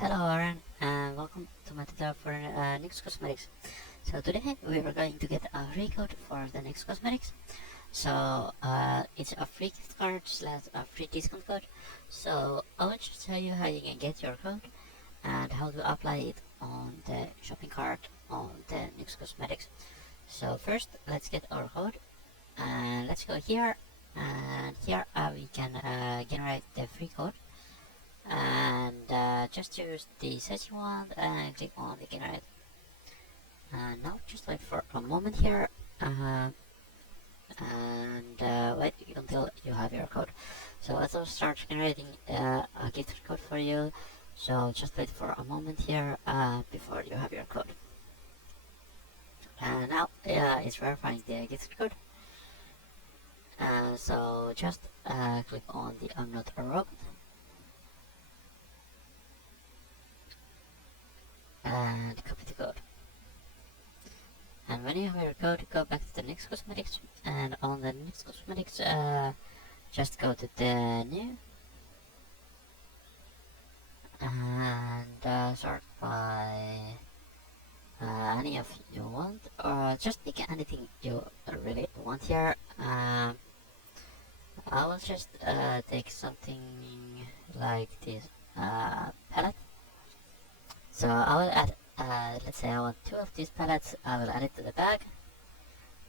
Hello everyone and welcome to my tutorial for NYX Cosmetics. So today we are going to get a free code for the NYX Cosmetics. So it's a free gift card slash a free discount code. So I want to show you how you can get your code and how to apply it on the shopping cart on the NYX Cosmetics. So first let's get our code and let's go here, and here we can generate the free code. And just choose the search wand and click on the generate. And now just wait for a moment here, and wait until you have your code. So it will start generating a gift code for you. So just wait for a moment here before you have your code. And now it's verifying the gift code. So just click on the I'm not a robot and copy the code. And when you have your code, go back to the NYX Cosmetics, and on the NYX Cosmetics just go to the new and sort by any of you want, or just pick anything you really want here. I will just take something like this palette. So I will add, let's say I want 2 of these palettes. I will add it to the bag.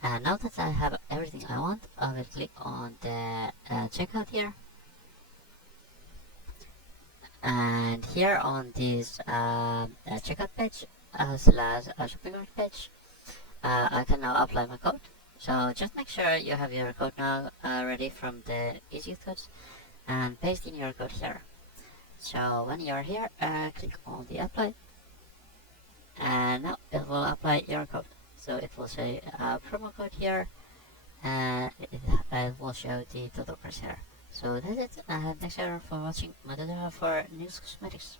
And now that I have everything I want, I will click on the checkout here. And here on this checkout page slash shopping cart page, I can now apply my code. So just make sure you have your code now ready from the easy codes, and paste in your code here. So when you're here, click on the apply, and now it will apply your code. So it will say promo code here, and it will show the total price here. So that's it. Thanks everyone for watching my tutorial for NYX Cosmetics.